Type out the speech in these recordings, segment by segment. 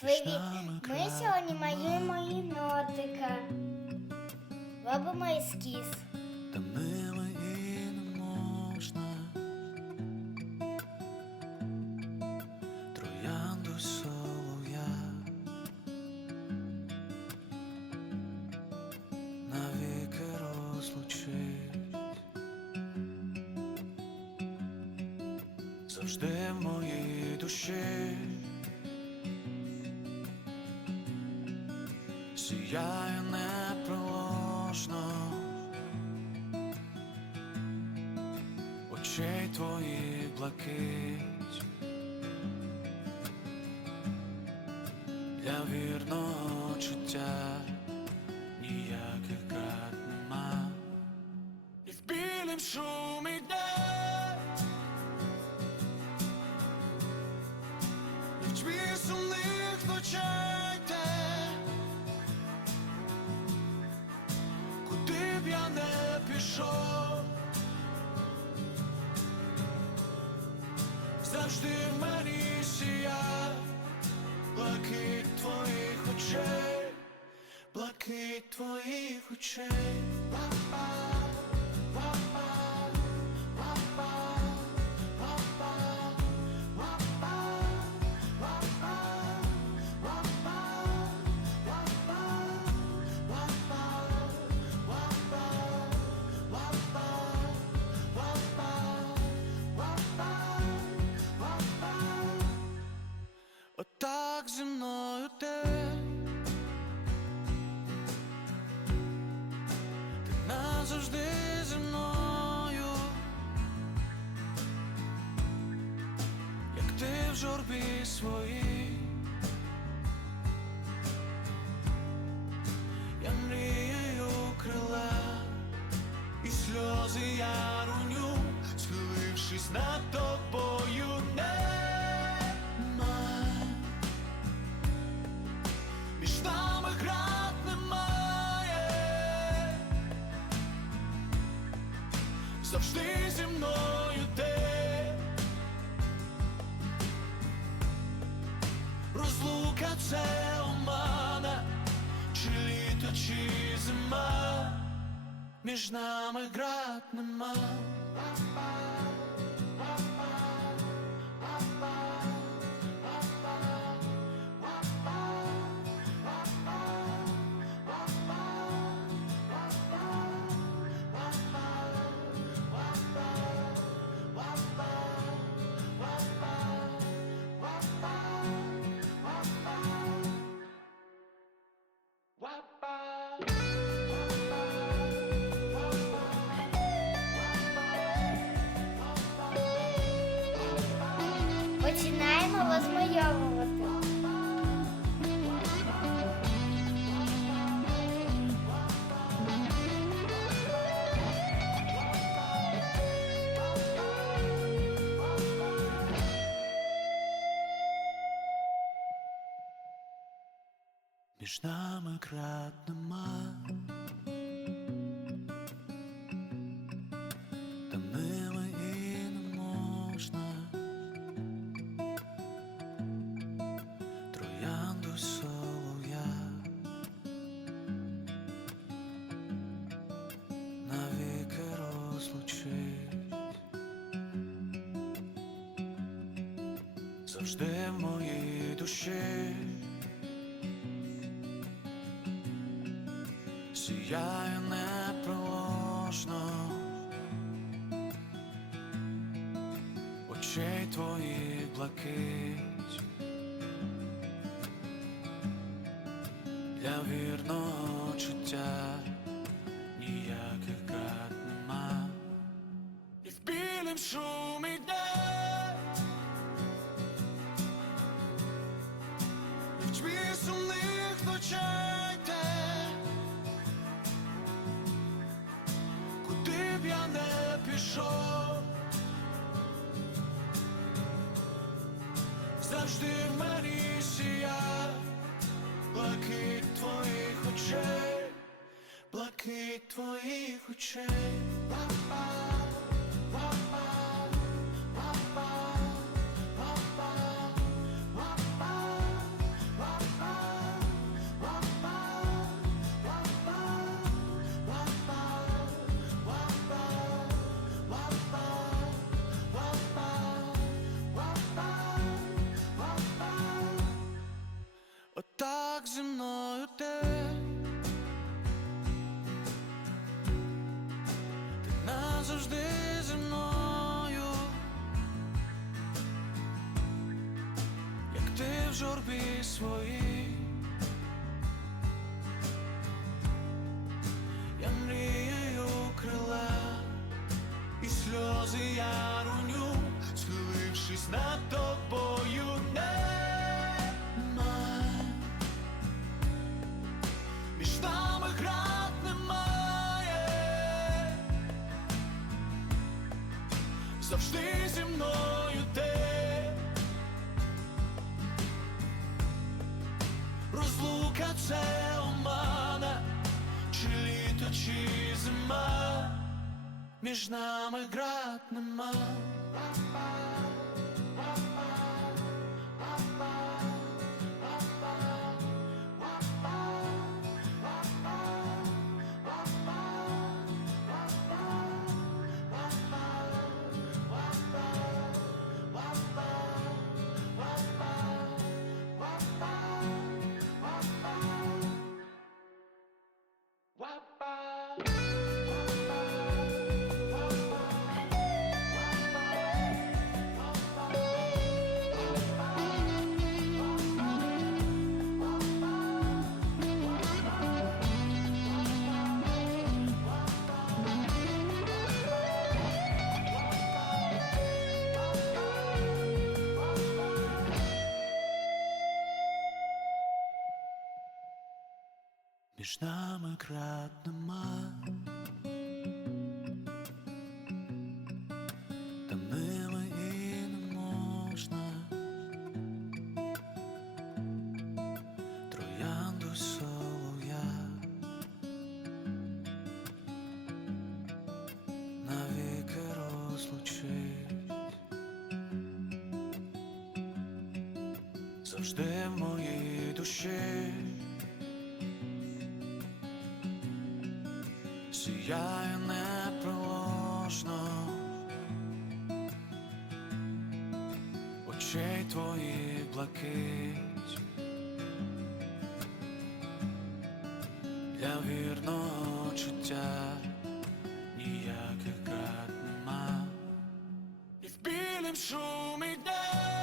Привіт! Ми сьогодні малюємо єнотика. Робимо ескіз. Та ними і не можна чуття ніяких крат нема. І в білім шумі дня і в тьмі сумних ночей те, куди б я не пішов. завжди в мені сія, блакить try журбі своїй Я мріяю крила і сльози я руню, схилившись над тобою. Нема. Між нами град немає, завжди зі мною ти. Це омана, чи літо, чи зима між нами град нема. Починаємо розмальовувати. Між нами крат завжди в моїй душі. сіяє непроложно. Очей твоїх блакить. Для вірного чуття ніяких крат нема. І в білім шумі твоїх очей. Назавжди зі мною, як ти в журбі своїй. Завжди зі мною ти. Розлука це омана, чи літо, чи зима, між нами град Між нами крат нема, та не можна троянду солов'я навіки розлучить завжди в моїй душі. Сіяє неприложно очей твоїх блакить. Для вірного чуття ніяких крат нема. І в білім шумі дня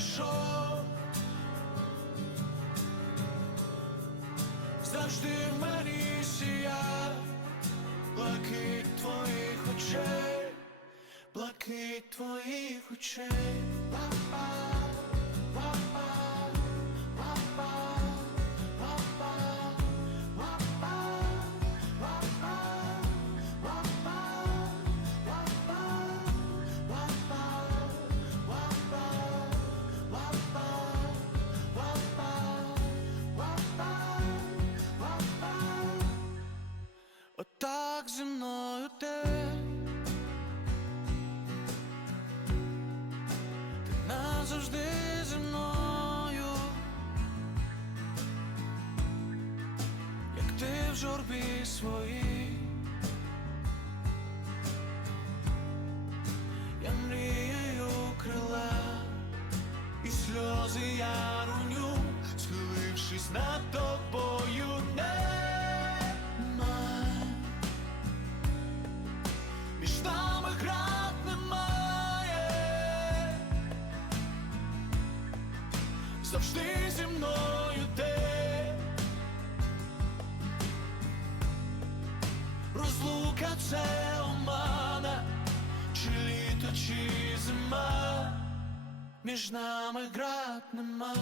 пішов, завжди в мені сія блакить твоїх очей, блакить твоїх очей. Журбі своїй Я мріяю крила і сльози я руню, схилившись над тобою. Нема. Між нами град немає, завжди зі мною це омана, чи літо, чи зима, між нами град нема.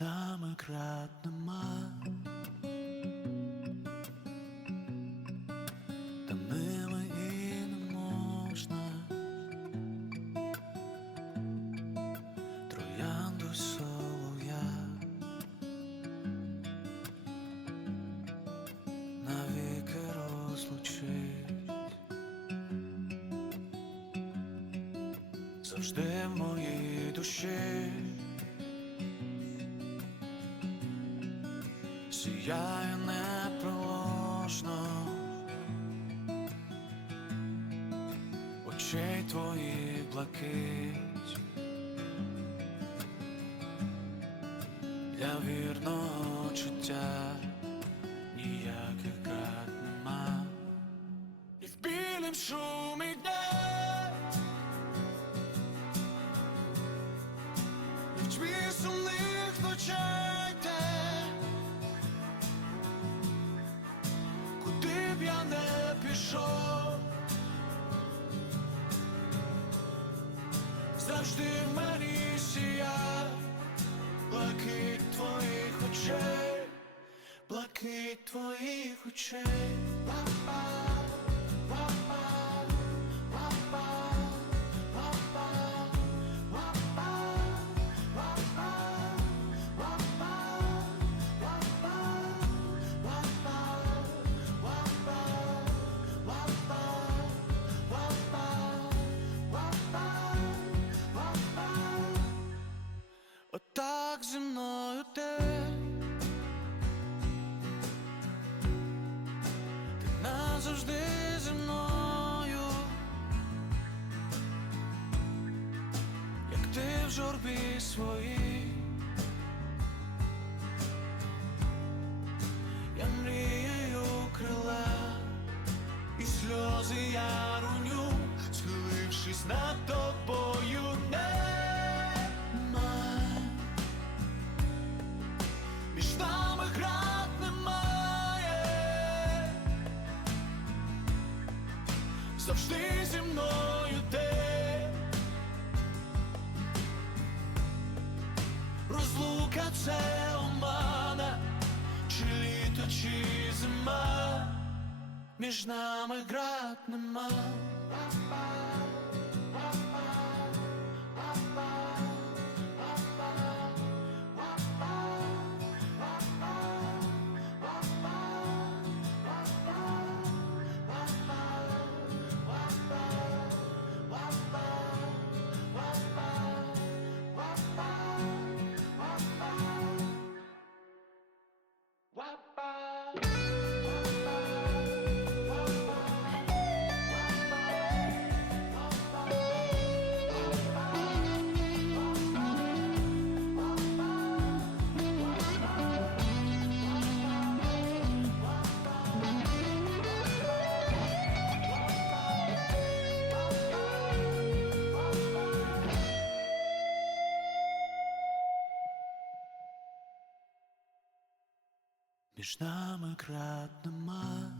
Між нами і не можна. Троянду солов'я. Навіки розлучить. Завжди в моїй душі сіяє непроложно очей твої блакить. Для вірного чуття Завжди в мені сія, Блакить твоїх очей, блакить твоїх очей. папа, папа. Зі мною. Як ти в журбі своїй завжди зі мною ти розлука це омана, чи літо, чи зима, між нами град нема. Між нами крат нема,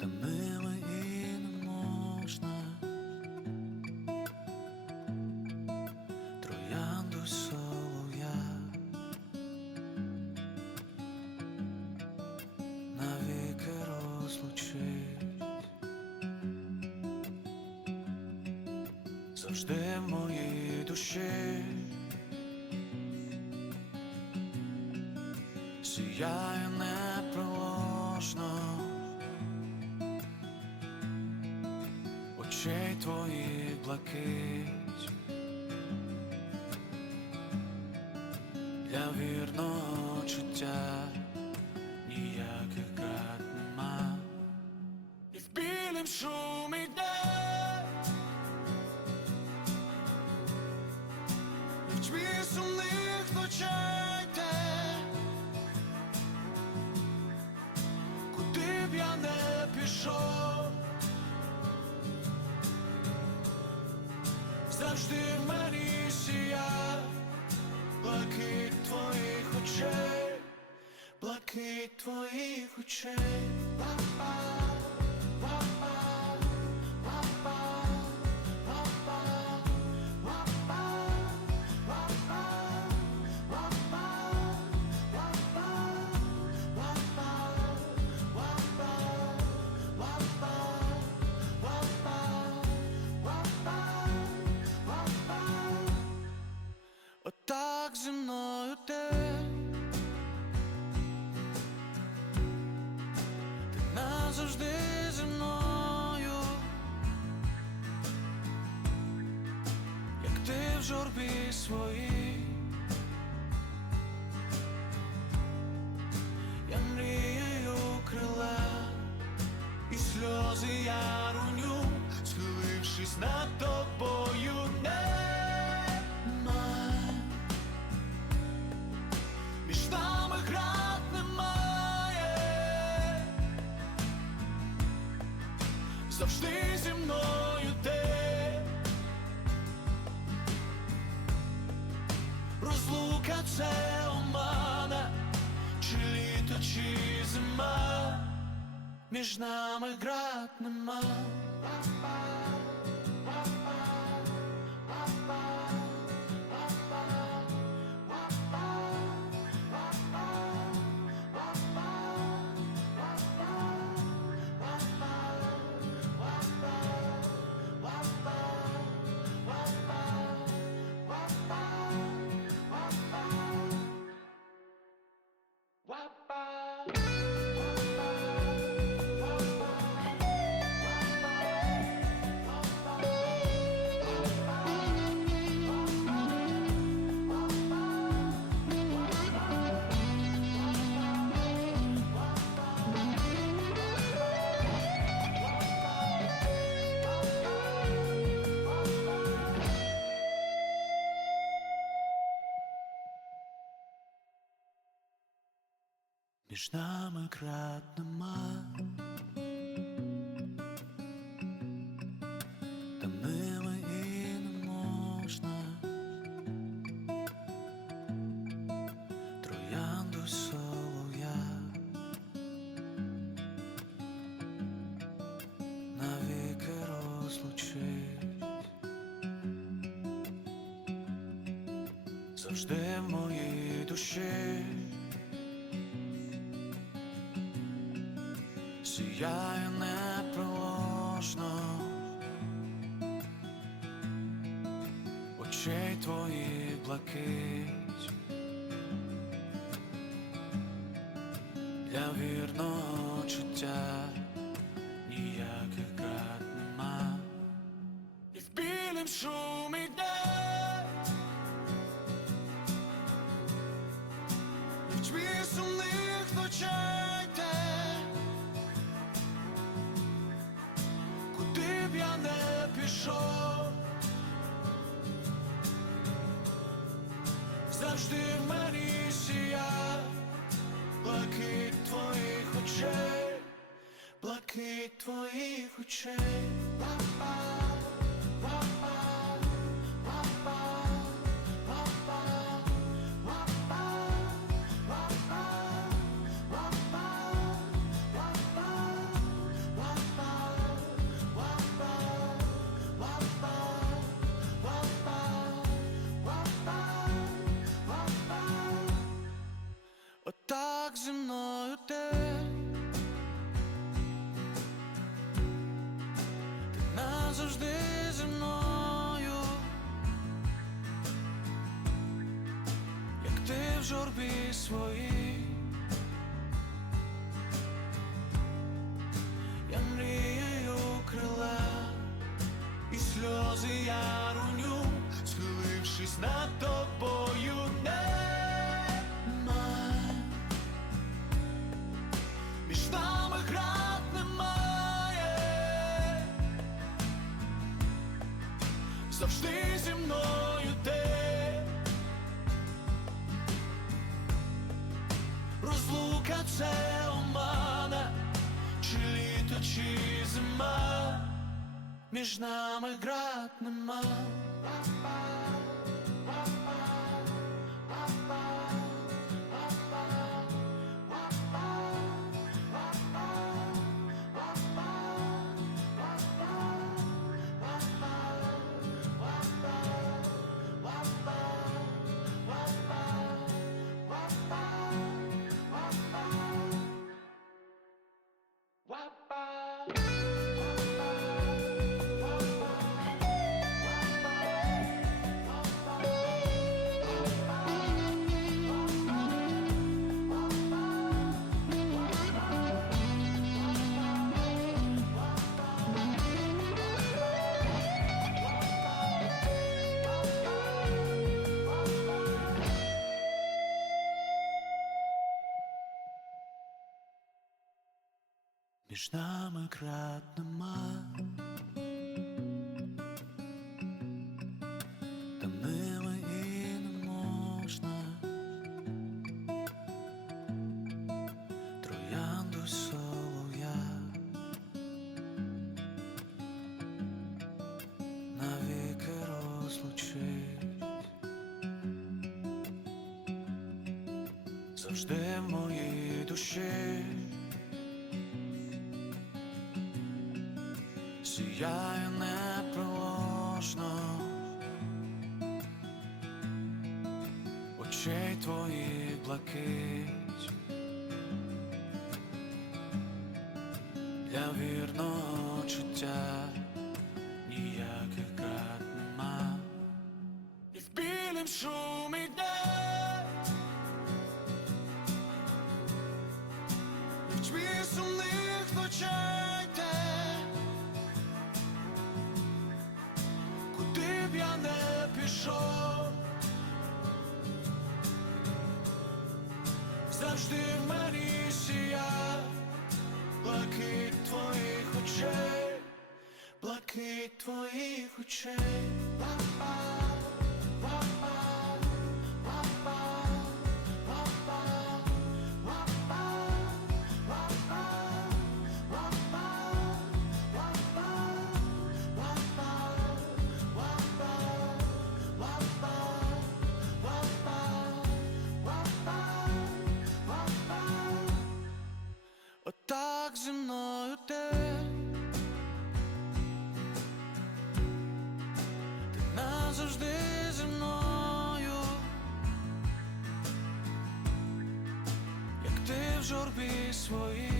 та не можна. Троянду солов'я навіки розлучить завжди в моїй душі. Вірного чуття ніяких крат нема. І в білім шумі куди б я не пішов, завжди в мені сія, блакить true. Журбі своїй. Розлука це омана, чи літо, чи зима, між нами град нема. Між нами крат нема, сіяє неприложно очей твої блакить. Для вірного чуття ніяких крат нема. І в білім шумі твоїх очей. Журбі своїй Я мріяю крила і сльози я руню, схилившись над тобою нема. Між нами град немає, завжди зі мною між нами град нема. Між нами крат ними і не можна. Троянду солов'я навіки розлучить. Завжди в моїй душі сіяє неприложно очей твої блакить. Для вірного чуття ніяких крат нема. І в білім шумі завжди в мені сія блакить твоїх очей, блакить твоїх очей. Отак зі мною ти Ти назавжди зі мною. Як ти в журбі своїй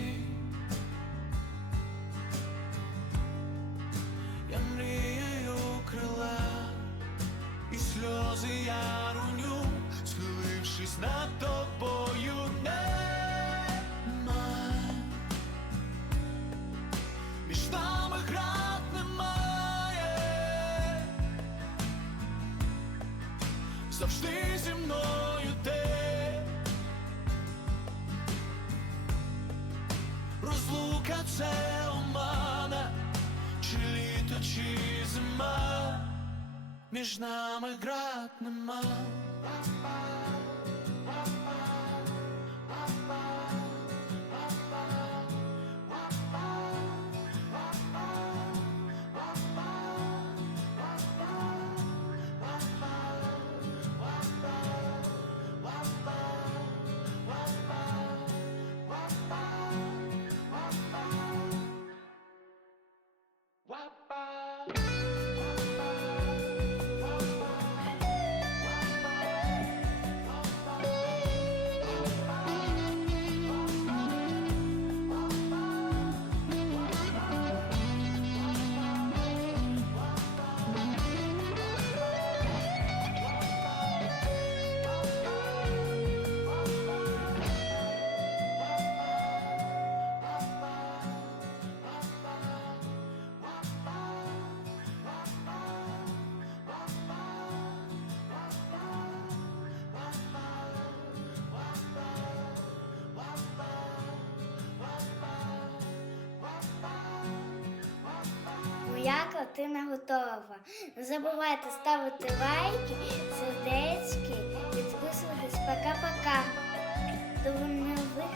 між нами град нема. Моя картина готова. Не забувайте ставити лайки, сердечки, підписуватись. Пока-пока. До нових